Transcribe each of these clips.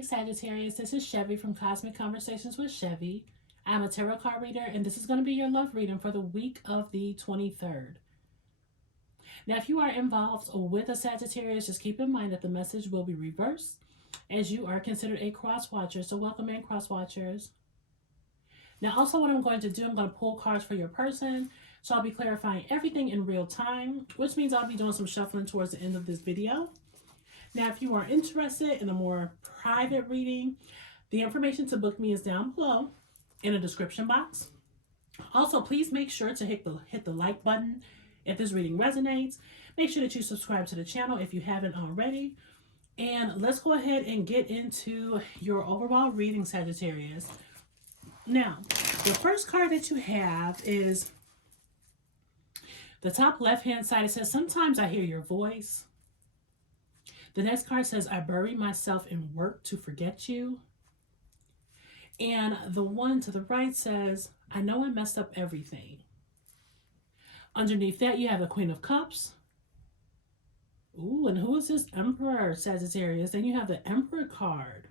Hey Sagittarius, this is Chevy from Cosmic Conversations with Chevy. I'm a tarot card reader, and this is going to be your love reading for the week of the 23rd. Now, if you are involved with a Sagittarius, just keep in mind that the message will be reversed as you are considered a cross watcher. So welcome in, cross watchers. Now, also what I'm going to do, I'm going to pull cards for your person. So I'll be clarifying everything in real time, which means I'll be doing some shuffling towards the end of this video. Now, if you are interested in a more private reading, the information to book me is down below in the description box. Also, please make sure to hit the like button if this reading resonates. Make sure that you subscribe to the channel if you haven't already. And let's go ahead and get into your overall reading, Sagittarius. Now, the first card that you have is the top left-hand side. It says, sometimes I hear your voice. The next card says, I bury myself in work to forget you. And the one to the right says, I know I messed up everything. Underneath that, you have the Queen of Cups. Ooh, and who is this Emperor, Sagittarius? Then you have the Emperor card.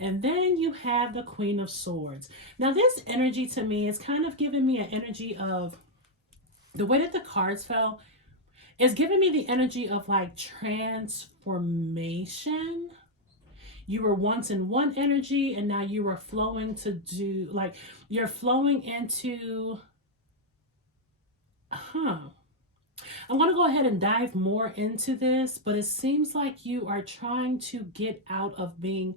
And then you have the Queen of Swords. Now, this energy to me is kind of giving me an energy of, the way that the cards fell, it's giving me the energy of like transformation. You were once in one energy and now you are flowing to do, like, you're flowing into, I'm going to go ahead and dive more into this, but it seems like you are trying to get out of being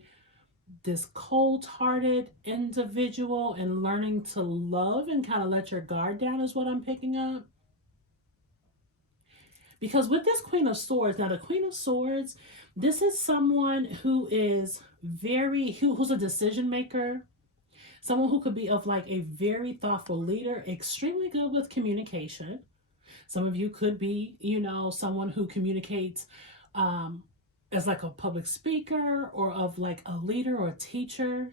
this cold-hearted individual and learning to love and kind of let your guard down is what I'm picking up. Because with this Queen of Swords, now the Queen of Swords, this is someone who is who's a decision maker, someone who could be of like a very thoughtful leader, extremely good with communication. Some of you could be, you know, someone who communicates as like a public speaker or of like a leader or a teacher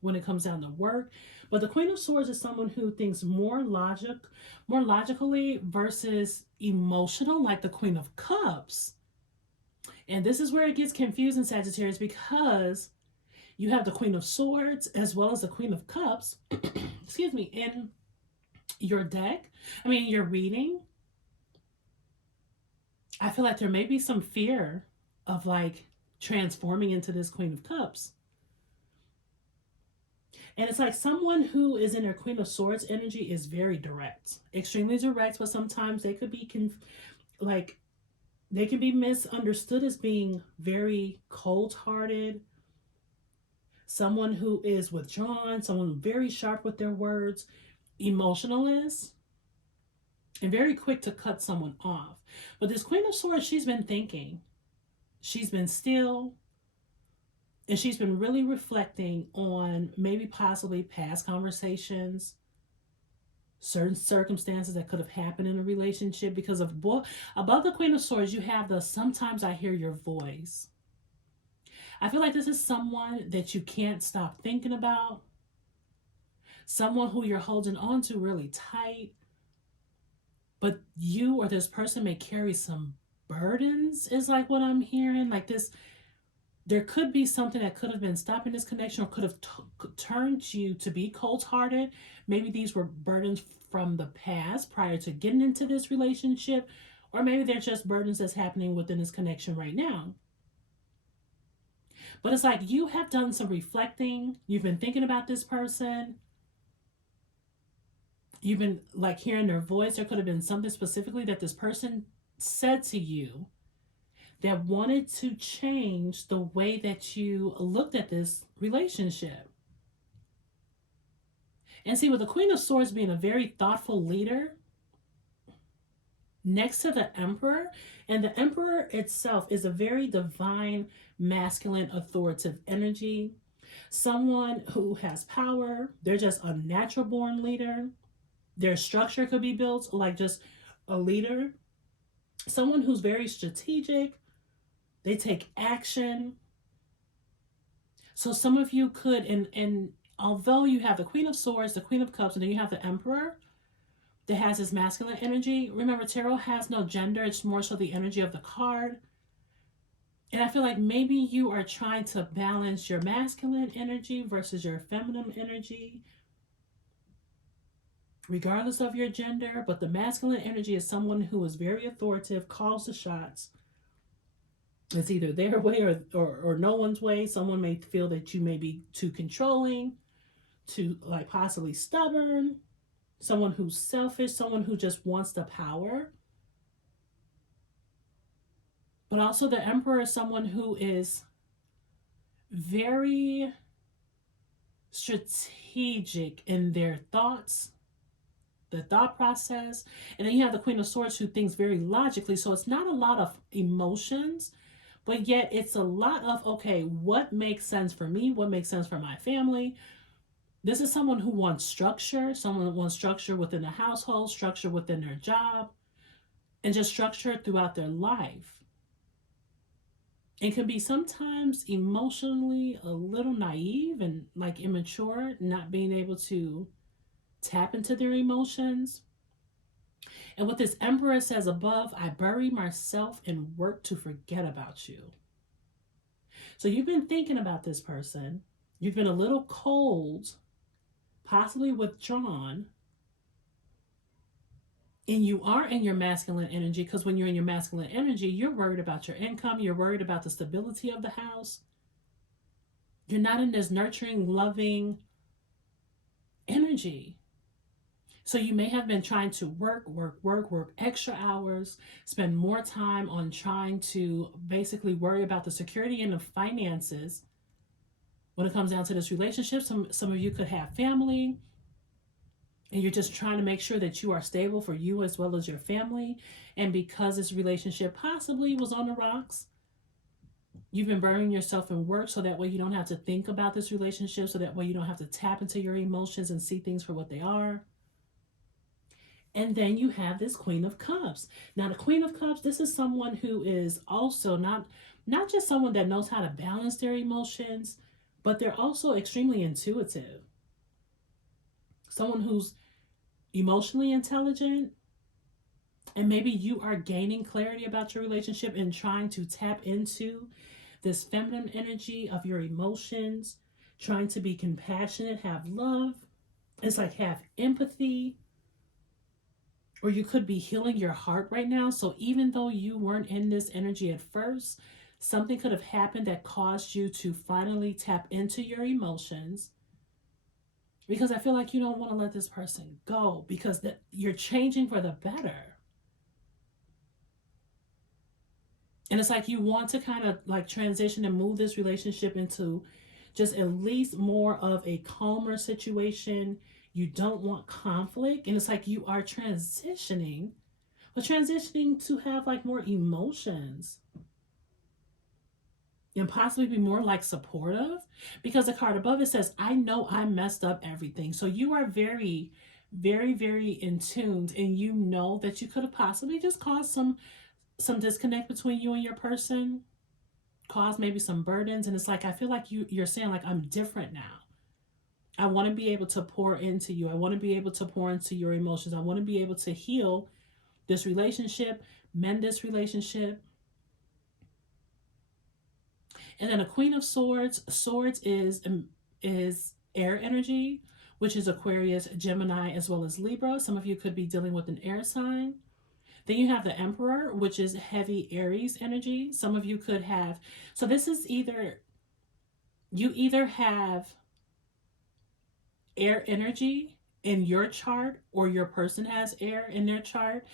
when it comes down to work. But the Queen of Swords is someone who thinks more logically versus emotional, like the Queen of Cups. And this is where it gets confusing, Sagittarius, because you have the Queen of Swords as well as the Queen of Cups, excuse me, in your deck. I mean, your reading. I feel like there may be some fear of like transforming into this Queen of Cups. And it's like someone who is in their Queen of Swords energy is very direct, extremely direct, but sometimes they could be they can be misunderstood as being very cold-hearted, someone who is withdrawn, someone very sharp with their words, emotionalist, and very quick to cut someone off. But this Queen of Swords, she's been thinking, she's been still, and she's been really reflecting on maybe possibly past conversations, certain circumstances that could have happened in a relationship. Because of above the Queen of Swords, you have the sometimes I hear your voice. I feel like this is someone that you can't stop thinking about, someone who you're holding on to really tight, but you or this person may carry some burdens, is like what I'm hearing. Like this, there could be something that could have been stopping this connection or could have turned you to be cold-hearted. Maybe these were burdens from the past prior to getting into this relationship, or maybe they're just burdens that's happening within this connection right now. But it's like you have done some reflecting. You've been thinking about this person. You've been like hearing their voice. There could have been something specifically that this person said to you that wanted to change the way that you looked at this relationship. And see, with the Queen of Swords being a very thoughtful leader, next to the Emperor, and the Emperor itself is a very divine, masculine, authoritative energy. Someone who has power. They're just a natural born leader. Their structure could be built like just a leader. Someone who's very strategic. They take action. So some of you could, and although you have the Queen of Swords, the Queen of Cups, and then you have the Emperor that has this masculine energy. Remember, tarot has no gender. It's more so the energy of the card. And I feel like maybe you are trying to balance your masculine energy versus your feminine energy, regardless of your gender. But the masculine energy is someone who is very authoritative, calls the shots. It's either their way or no one's way. Someone may feel that you may be too controlling, too like possibly stubborn, someone who's selfish, someone who just wants the power. But also the Emperor is someone who is very strategic in their thoughts, the thought process. And then you have the Queen of Swords who thinks very logically. So it's not a lot of emotions, but yet it's a lot of, okay, what makes sense for me? What makes sense for my family? This is someone who wants structure, someone that wants structure within the household, structure within their job, and just structure throughout their life. It can be sometimes emotionally a little naive and like immature, not being able to tap into their emotions. And what this Emperor says above, I bury myself and work to forget about you. So you've been thinking about this person. You've been a little cold, possibly withdrawn. And you are in your masculine energy, because when you're in your masculine energy, you're worried about your income. You're worried about the stability of the house. You're not in this nurturing, loving energy. So you may have been trying to work extra hours, spend more time on trying to basically worry about the security and the finances. When it comes down to this relationship, some of you could have family, and you're just trying to make sure that you are stable for you as well as your family. And because this relationship possibly was on the rocks, you've been burying yourself in work so that way you don't have to think about this relationship, so that way you don't have to tap into your emotions and see things for what they are. And then you have this Queen of Cups. Now, the Queen of Cups, this is someone who is also not just someone that knows how to balance their emotions, but they're also extremely intuitive. Someone who's emotionally intelligent, and maybe you are gaining clarity about your relationship and trying to tap into this feminine energy of your emotions, trying to be compassionate, have love. It's like have empathy. Or you could be healing your heart right now. So even though you weren't in this energy at first, something could have happened that caused you to finally tap into your emotions. Because I feel like you don't want to let this person go, because you're changing for the better. And it's like you want to kind of like transition and move this relationship into just at least more of a calmer situation. You don't want conflict. And it's like you are transitioning, but transitioning to have like more emotions and possibly be more like supportive, because the card above it says, I know I messed up everything. So you are very, very, very in tune, and you know that you could have possibly just caused some disconnect between you and your person, caused maybe some burdens. And it's like, I feel like you're saying like, I'm different now. I want to be able to pour into you. I want to be able to pour into your emotions. I want to be able to heal this relationship, mend this relationship. And then a Queen of Swords. Swords is air energy, which is Aquarius, Gemini, as well as Libra. Some of you could be dealing with an air sign. Then you have the Emperor, which is heavy Aries energy. Some of you could have, so this is you either have air energy in your chart, or your person has air in their chart.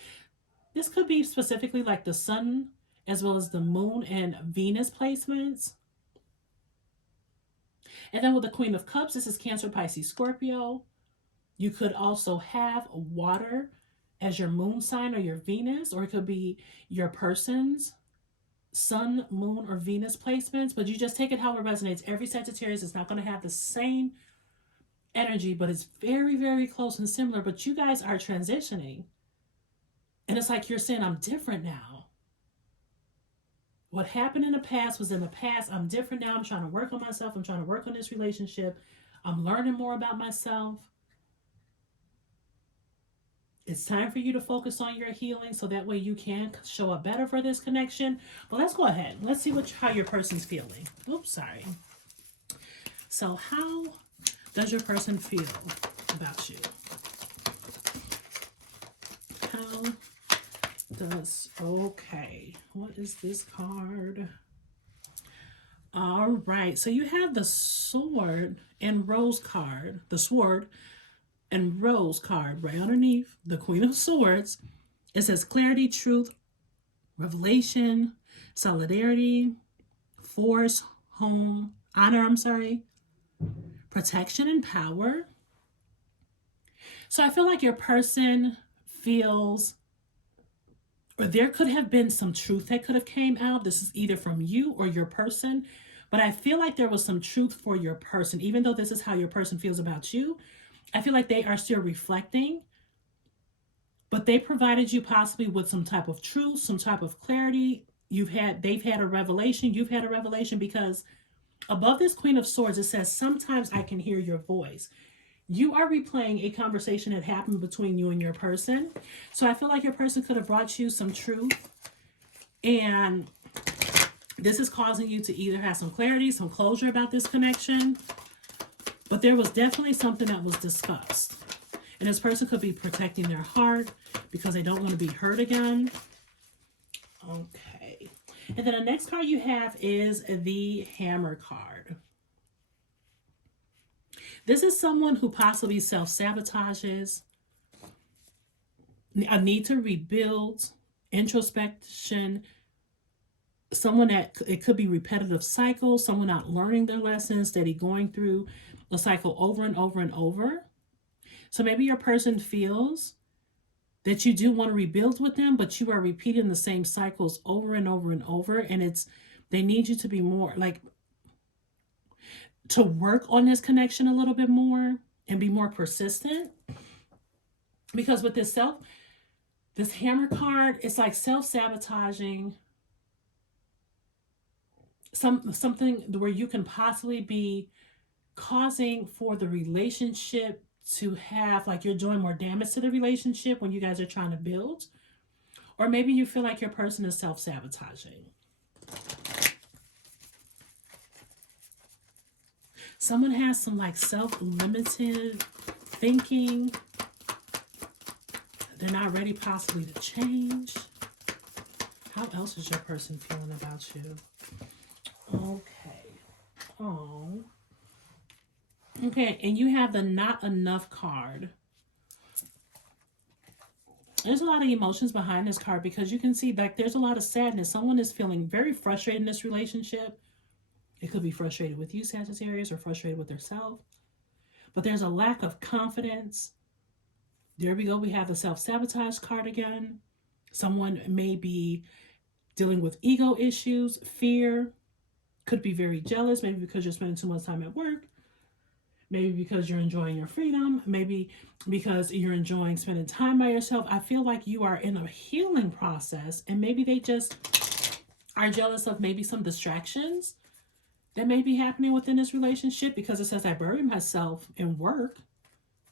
This could be specifically like the sun as well as the moon and Venus placements. And then with the Queen of Cups, this is Cancer, Pisces, Scorpio. You could also have water as your moon sign or your Venus, or it could be your person's sun, moon, or Venus placements. But you just take it how it resonates. Every Sagittarius is not going to have the same energy, but it's very, very close and similar. But you guys are transitioning. And it's like you're saying, I'm different now. What happened in the past was in the past. I'm different now. I'm trying to work on myself. I'm trying to work on this relationship. I'm learning more about myself. It's time for you to focus on your healing so that way you can show up better for this connection. But let's go ahead. Let's see how your person's feeling. Oops, sorry. So how does your person feel about you? How does, okay, what is this card? All right, so you have the sword and rose card, the sword and rose card right underneath the Queen of Swords. It says clarity, truth, revelation, solidarity, force, home, honor, protection and power. So I feel like your person feels, or there could have been some truth that could have came out. This is either from you or your person, but I feel like there was some truth for your person. Even though this is how your person feels about you, I feel like they are still reflecting, but they provided you possibly with some type of truth, some type of clarity. They've had a revelation, you've had a revelation, because above this Queen of Swords, it says, sometimes I can hear your voice. You are replaying a conversation that happened between you and your person. So I feel like your person could have brought you some truth, and this is causing you to either have some clarity, some closure about this connection, but there was definitely something that was discussed. And this person could be protecting their heart because they don't want to be hurt again. Okay. And then the next card you have is the Hammer card. This is someone who possibly self-sabotages, a need to rebuild, introspection, someone that it could be repetitive cycles, someone not learning their lessons, steady going through a cycle over and over and over. So maybe your person feels that you do want to rebuild with them, but you are repeating the same cycles over and over and over. And they need you to be more like, to work on this connection a little bit more and be more persistent. Because with this Hammer card, it's like self-sabotaging, something where you can possibly be causing for the relationship to have, like, you're doing more damage to the relationship when you guys are trying to build. Or maybe you feel like your person is self-sabotaging. Someone has some like self-limited thinking. They're not ready possibly to change. How else is your person feeling about you? Okay. Oh. Okay, and you have the Not Enough card. There's a lot of emotions behind this card because you can see like there's a lot of sadness. Someone is feeling very frustrated in this relationship. It could be frustrated with you, Sagittarius, or frustrated with themselves. But there's a lack of confidence. There we go. We have the self-sabotage card again. Someone may be dealing with ego issues, fear. Could be very jealous, maybe because you're spending too much time at work. Maybe because you're enjoying your freedom. Maybe because you're enjoying spending time by yourself. I feel like you are in a healing process, and maybe they just are jealous of maybe some distractions that may be happening within this relationship, because it says I bury myself in work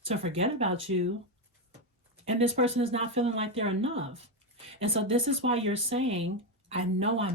to forget about you, and this person is not feeling like they're enough. And so this is why you're saying, I know I'm